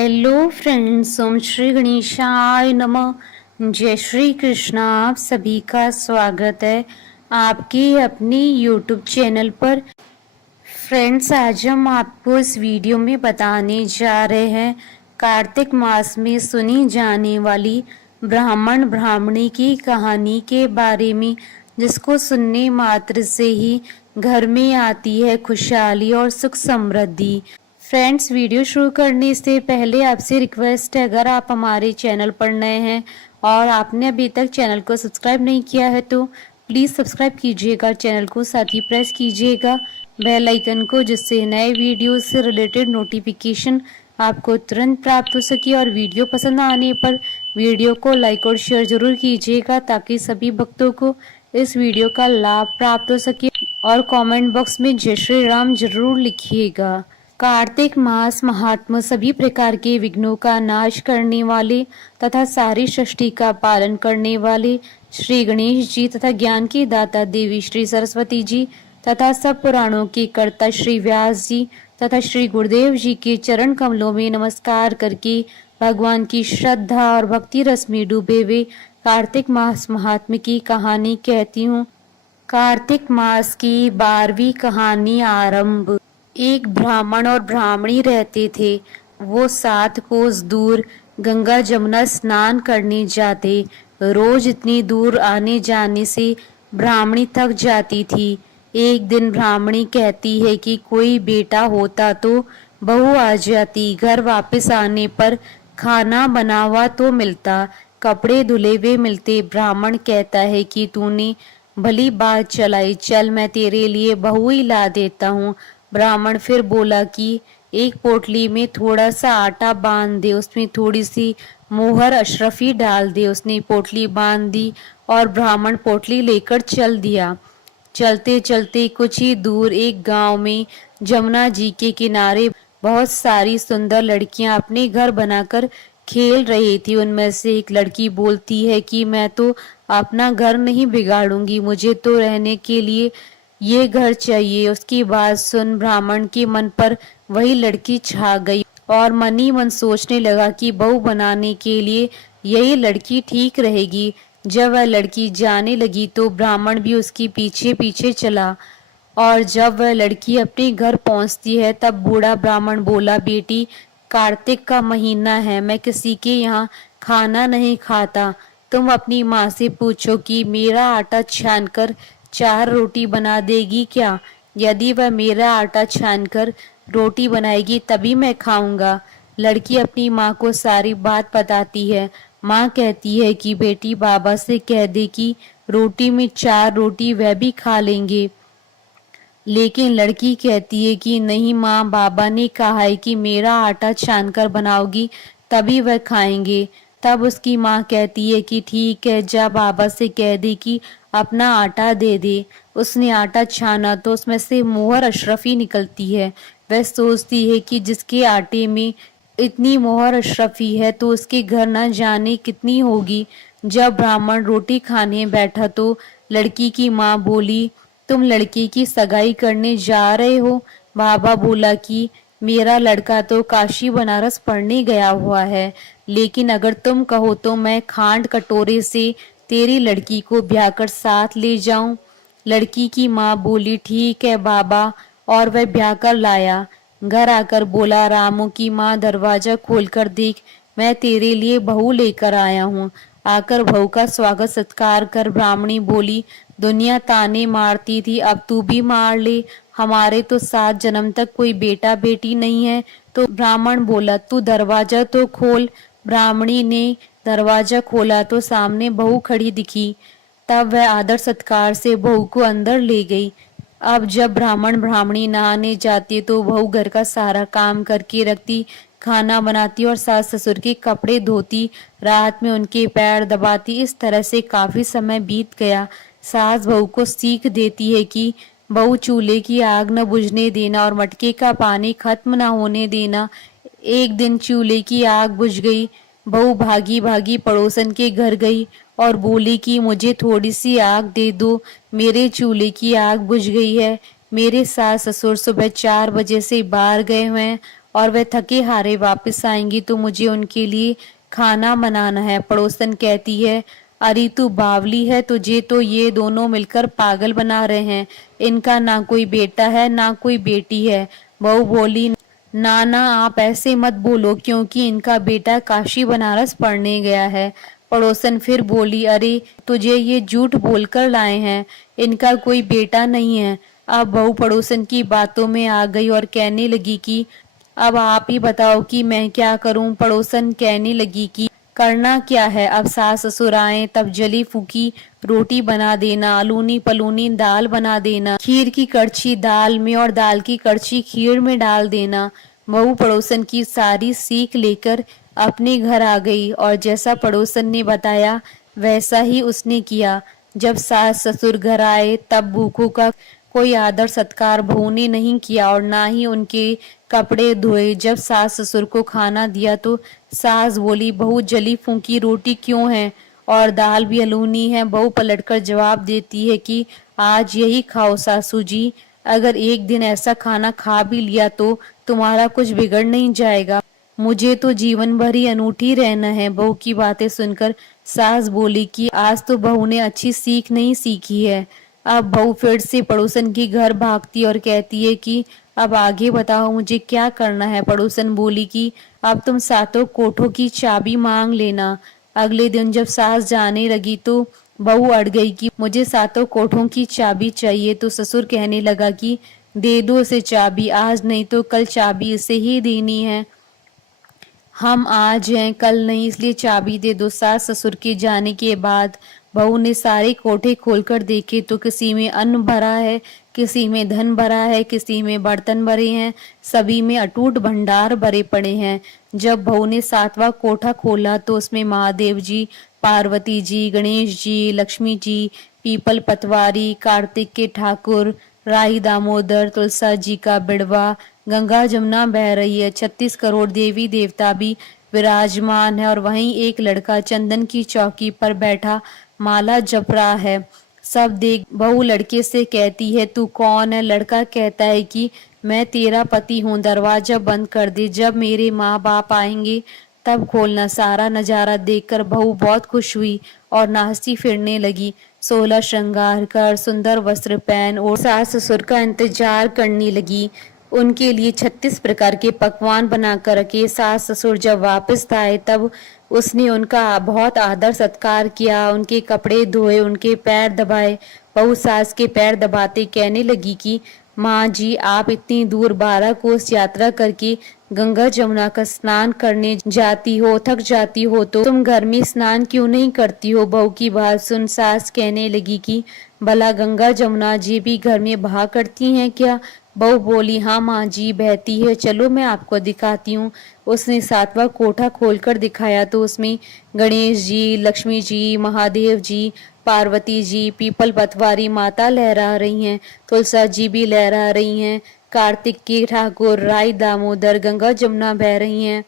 Hello friends, ओम श्री गणेशाय नमः। जय श्री कृष्णा। आप सभी का स्वागत है आपके अपने यूट्यूब चैनल पर। फ्रेंड्स, आज हम आपको इस वीडियो में बताने जा रहे हैं कार्तिक मास में सुनी जाने वाली ब्राह्मण ब्राह्मणी की कहानी के बारे में, जिसको सुनने मात्र से ही घर में आती है खुशहाली और सुख समृद्धि। फ्रेंड्स, वीडियो शुरू करने से पहले आपसे रिक्वेस्ट है, अगर आप हमारे चैनल पर नए हैं और आपने अभी तक चैनल को सब्सक्राइब नहीं किया है तो प्लीज़ सब्सक्राइब कीजिएगा चैनल को, साथ ही प्रेस कीजिएगा बेल आइकन को, जिससे नए वीडियो से रिलेटेड नोटिफिकेशन आपको तुरंत प्राप्त हो सके। और वीडियो पसंद आने पर वीडियो को लाइक और शेयर जरूर कीजिएगा, ताकि सभी भक्तों को इस वीडियो का लाभ प्राप्त हो सके। और कमेंट बॉक्स में जय श्री राम जरूर लिखिएगा। कार्तिक मास महात्मा सभी प्रकार के विघ्नों का नाश करने वाले तथा सारी सृष्टि का पालन करने वाले श्री गणेश जी तथा ज्ञान की दाता देवी श्री सरस्वती जी तथा सब पुराणों के कर्ता श्री व्यास जी तथा श्री गुरुदेव जी के चरण कमलों में नमस्कार करके भगवान की श्रद्धा और भक्ति रस में डूबे हुए कार्तिक मास महात्मा की कहानी कहती हूँ। कार्तिक मास की 12वीं कहानी आरंभ। एक ब्राह्मण और ब्राह्मणी रहते थे। वो 7 कोस दूर गंगा जमुना स्नान करने जाते। रोज इतनी दूर आने जाने से ब्राह्मणी थक जाती थी। एक दिन ब्राह्मणी कहती है कि कोई बेटा होता तो बहू आ जाती। घर वापस आने पर खाना बना हुआ तो मिलता, कपड़े धुले हुए मिलते। ब्राह्मण कहता है कि तूने भली बात चलाई, चल मैं तेरे लिए बहू ही ला देता हूँ। ब्राह्मण फिर बोला कि एक पोटली में थोड़ा सा आटा बांध दे, उसमें थोड़ी सी मोहर अशरफी डाल दे। उसने पोटली बांध दी और ब्राह्मण पोटली लेकर चल दिया। चलते चलते कुछ ही दूर एक गांव में जमुना जी के किनारे बहुत सारी सुंदर लड़कियां अपने घर बनाकर खेल रही थी। उनमें से एक लड़की बोलती है कि मैं तो अपना घर नहीं बिगाड़ूंगी, मुझे तो रहने के लिए ये घर चाहिए। उसकी बात सुन ब्राह्मण के मन पर वही लड़की छा गई और मन ही मन सोचने लगा कि बहू बनाने के लिए यही लड़की ठीक रहेगी। जब वह लड़की जाने लगी तो ब्राह्मण भी उसकी पीछे पीछे चला। और जब वह लड़की अपने घर पहुंचती है तब बूढ़ा ब्राह्मण बोला, बेटी, कार्तिक का महीना है, मैं किसी के यहाँ खाना नहीं खाता। तुम अपनी माँ से पूछो कि मेरा आटा छान कर 4 रोटी बना देगी क्या? यदि वह मेरा आटा छान कर रोटी बनाएगी तभी मैं खाऊंगा। लड़की अपनी माँ को सारी बात बताती है। माँ कहती है कि बेटी, बाबा से कह दे कि रोटी में 4 रोटी वह भी खा लेंगे। लेकिन लड़की कहती है कि नहीं माँ, बाबा ने कहा है कि मेरा आटा छान कर बनाओगी तभी वह खाएंगे। तब उसकी माँ कहती है कि ठीक है, जा बाबा से कह दे कि अपना आटा दे दे। उसने आटा छाना तो उसमें से मोहर अशरफी निकलती है। वह सोचती है कि जिसके आटे में इतनी मोहर अशरफी है तो उसके घर न जाने कितनी होगी। जब ब्राह्मण रोटी खाने बैठा तो लड़की की माँ बोली, तुम लड़की की सगाई करने जा रहे हो? बाबा बोला कि मेरा लड़का तो काशी बनारस पढ़ने गया हुआ है, लेकिन अगर तुम कहो तो मैं खांड कटोरे से तेरी लड़की को ब्याह कर साथ ले जाऊं। लड़की की माँ बोली, ठीक है बाबा, और वह ब्याह कर लाया। घर आकर बोला, रामू की माँ, दरवाजा खोलकर देख, मैं तेरे लिए बहू लेकर आया हूँ। आकर बहू का स्वागत सत्कार कर ब्राह्मणी बोली, दुनिया ताने मारती थी, अब तू भी मार ले। हमारे तो 7 जन्म तक कोई बेटा बेटी नहीं है। तो ब्राह्मण बोला, तू दरवाजा तो खोल। ब्राह्मणी ने दरवाजा खोला तो सामने बहू खड़ी दिखी। तब वह आदर सत्कार से बहू को अंदर ले गई। अब जब ब्राह्मण ब्राह्मणी नहाने जाती तो बहू घर का सारा काम करके रखती, खाना बनाती और सास ससुर के कपड़े धोती, रात में उनके पैर दबाती। इस तरह से काफी समय बीत गया। सास बहू को सीख देती है कि बहू, चूल्हे की आग न बुझने देना और मटके का पानी खत्म न होने देना। एक दिन चूल्हे की आग बुझ गई। बहू भागी भागी पड़ोसन के घर गई और बोली कि मुझे थोड़ी सी आग दे दो, मेरे चूल्हे की आग बुझ गई है। मेरे सास ससुर सुबह 4 बजे से बाहर गए हुए हैं और वे थके हारे वापस आएंगे तो मुझे उनके लिए खाना बनाना है। पड़ोसन कहती है, अरे तू बावली है, तुझे तो ये दोनों मिलकर पागल बना रहे हैं। इनका ना कोई बेटा है ना कोई बेटी है। बहू बोली, ना ना आप ऐसे मत बोलो, क्योंकि इनका बेटा काशी बनारस पढ़ने गया है। पड़ोसन फिर बोली, अरे तुझे ये झूठ बोलकर लाए हैं, इनका कोई बेटा नहीं है। अब बहू पड़ोसन की बातों में आ गई और कहने लगी कि अब आप ही बताओ कि मैं क्या करूं। पड़ोसन कहने लगी कि करना क्या है, अब सास ससुर आए तब जली फूकी रोटी बना देना, अलूनी पलूनी दाल बना देना, खीर की कड़छी दाल में और दाल की कड़छी खीर में डाल देना। बहू पड़ोसन की सारी सीख लेकर अपने घर आ गई और जैसा पड़ोसन ने बताया वैसा ही उसने किया। जब सास ससुर घर आए तब भूखों का कोई आदर सत्कार बहू ने नहीं किया और ना ही उनके कपड़े धोए। जब सास ससुर को खाना दिया तो सास बोली, बहू जली फूकी रोटी क्यों है और दाल भी अलूनी है। बहू पलटकर जवाब देती है कि आज यही खाओ सासू जी, अगर एक दिन ऐसा खाना खा भी लिया तो तुम्हारा कुछ बिगड़ नहीं जाएगा, मुझे तो जीवन भर ही अनूठी रहना है। बहू की बातें सुनकर सास बोली कि आज तो बहू ने अच्छी सीख नहीं सीखी है। अब बहू फिर से पड़ोसन के घर भागती और कहती है कि अब आगे बताओ मुझे क्या करना है। पड़ोसन बोली कि अब तुम सातों कोठों की चाबी मांग लेना। अगले दिन जब सास जाने लगी तो बहू अड़ गई कि मुझे सातों कोठों की चाबी चाहिए। तो ससुर कहने लगा कि दे दो उसे चाबी, आज नहीं तो कल चाबी इसे ही देनी है। हम आज हैं कल नहीं, इसलिए चाबी दे दो। सास ससुर के जाने के बाद बहू ने सारे कोठे खोलकर देखे तो किसी में अन्न भरा है, किसी में धन भरा है, किसी में बर्तन भरे हैं, सभी में अटूट भंडार भरे पड़े हैं। जब बहू ने सातवां कोठा खोला तो उसमें महादेव जी, पार्वती जी, गणेश जी, लक्ष्मी जी, पीपल पतवारी, कार्तिक के ठाकुर, राही दामोदर, तुलसा जी का बिड़वा, गंगा जमुना बह रही है, 36 करोड़ देवी देवता भी विराजमान है और वहीं एक लड़का चंदन की चौकी पर बैठा माला जप रहा है। सब देख बहू लड़के से कहती है, तू कौन है? लड़का कहता है कि मैं तेरा पति हूँ, दरवाजा बंद कर दे, जब मेरे माँ बाप आएंगे तब खोलना। सारा नजारा देखकर बहू बहुत खुश हुई और नाचती फिरने लगी। 16 श्रृंगार कर सुंदर वस्त्र पहन और सास ससुर का इंतजार करने लगी। उनके लिए 36 प्रकार के पकवान बनाकर रखे। सास ससुर जब वापस आए तब उसने उनका बहुत आदर सत्कार किया, उनके कपड़े धोए, उनके पैर दबाए। बहू सास के पैर दबाते कहने लगी कि माँ जी, आप इतनी दूर 12 कोस यात्रा करके गंगा जमुना का स्नान करने जाती हो, थक जाती हो तो तुम घर में स्नान क्यों नहीं करती हो? बहू की बात सुन सास कहने लगी कि भला गंगा जमुना जी भी घर में बहा करती हैं क्या? बहू बोली, हाँ माँ जी, बहती है, चलो मैं आपको दिखाती हूँ। उसने सातवां कोठा खोलकर दिखाया तो उसमें गणेश जी, लक्ष्मी जी, महादेव जी, पार्वती जी, पीपल पतवारी माता लहरा रही हैं, तुलसा जी भी लहरा रही हैं, कार्तिक के ठाकुर, राई दामोदर, गंगा जमुना बह रही हैं,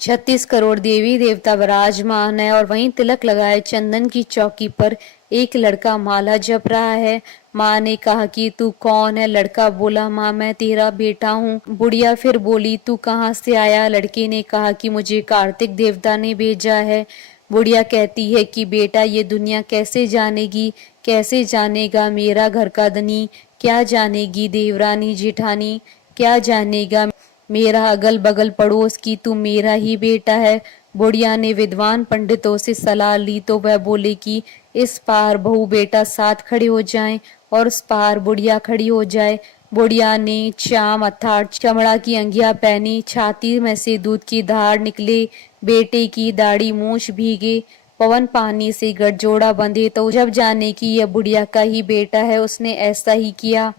36 करोड़ देवी देवता विराजमान है और वहीं तिलक लगाए चंदन की चौकी पर एक लड़का माला जप रहा है। माँ ने कहा कि तू कौन है? लड़का बोला, माँ मैं तेरा बेटा हूँ। बुढ़िया फिर बोली, तू कहाँ से आया? लड़के ने कहा कि मुझे कार्तिक देवता ने भेजा है। बुढ़िया कहती है कि बेटा ये दुनिया कैसे जानेगी, कैसे जानेगा मेरा घर का धनी, क्या जानेगी देवरानी जेठानी, क्या जानेगा मेरा अगल बगल पड़ोस की तू मेरा ही बेटा है। बुढ़िया ने विद्वान पंडितों से सलाह ली तो वह बोले कि इस पार बहू बेटा साथ खड़े हो जाएं और उस पार बुढ़िया खड़ी हो जाए। बुढ़िया ने चाम अर्थात चमड़ा की अंगिया पहनी, छाती में से दूध की धार निकले, बेटे की दाढ़ी मूछ भीगे, पवन पानी से गठजोड़ा बंधे तो जब जाने की यह बुढ़िया का ही बेटा है उसने ऐसा ही किया।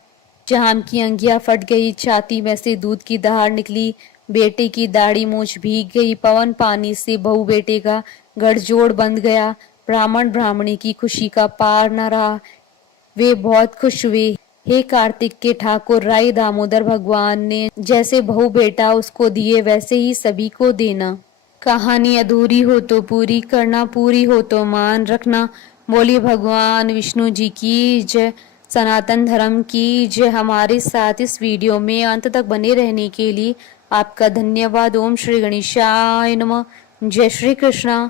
चाम की अंगिया फट गई, छाती में से दूध की धार निकली, बेटे की दाढ़ी मूछ भीग गई, पवन पानी से बहू बेटे का गठजोड़ बंध गया। ब्राह्मण ब्राह्मणी की खुशी का पार न रहा, वे बहुत खुश हुए। हे कार्तिक के ठाकुर, राई दामोदर, भगवान ने जैसे बहू बेटा उसको दिए वैसे ही सभी को देना। कहानी अधूरी हो तो पूरी करना, पूरी हो तो मान रखना। बोलिए भगवान विष्णु जी की जय। सनातन धर्म की जय। हमारे साथ इस वीडियो में अंत तक बने रहने के लिए आपका धन्यवाद। ओम श्री गणेशाय नमः। जय श्री कृष्णा।